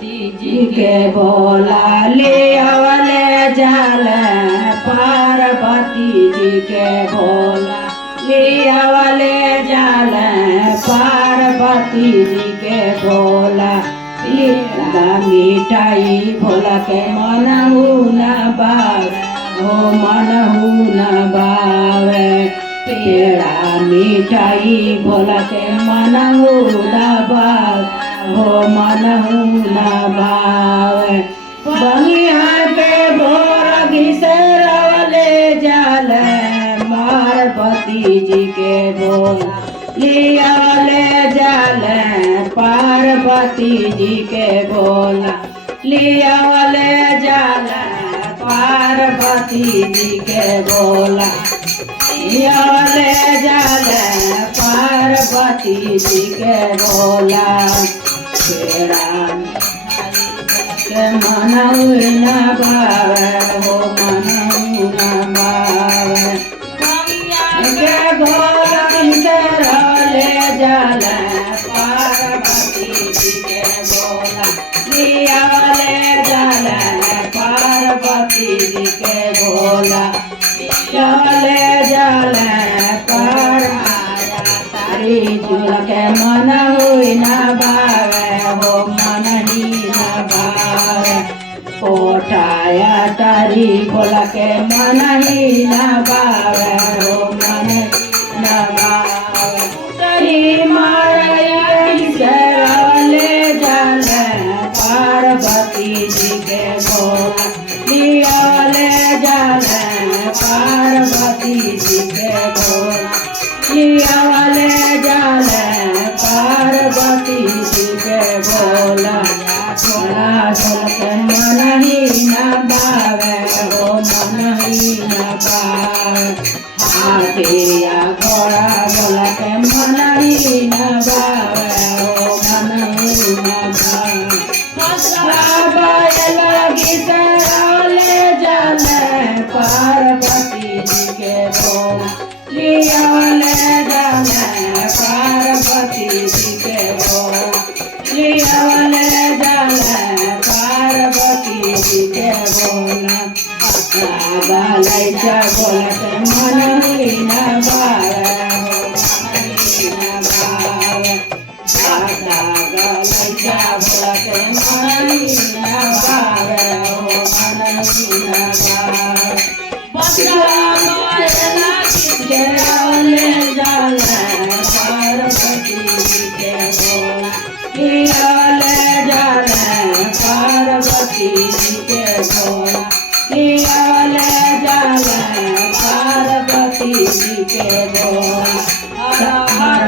जी के बोला ले आवले जाल पार्वती जी के बोला ले आवले जाल पार्वती जी के बोला मिठाई भोला के मनहु न बावे हो मनहु न बावे पेड़ा मिठाई भोला के मनहु न बावे हो मनहु न बावे बनिया के भोर घिसरवले जाल पार्वती जी के बोला लियावले जाल पार्वती जी के बोला लियावले जाल पार्वती जी के बोला लियावले जाल पार्वती जी के बोला के मनहु न बावे हो मनहु न बावे के भोर घिसरवले जाल पार्वती जी के बोला लियावले जाल पार्वती जी के बोला लियावले जाल तारी झूल के मनहु न बावे हो मनही न बावे कोठाया तारी भोला के मनही न बावे हो मनही न बावे तारी माया घिसरवले जाल पार्वती जी के बोला लियावले जाल पार्वती जी के बोला लियावले जाल पार्वती जी के बोला छोला छोल के मनही न बावे हो मनही न बावे हाथिया घोड़ा बोला के मनही न बावे हो मनही न बावे घिसरवले जाल पार्वती जी के बोला लियावले जाल पार्वती जी के बोला लियावले जाल पार्वती जी के बोला गलैचा बोला के मनही न बावे हो मनही न बावे गलैचा बोला के मनही न बावे हो मनही न बावे लियावले जाल पार्वती जी के बोला लियावले जाल पार्वती जी के बोला लियावले जाल पार्वती जी के बोला हर हर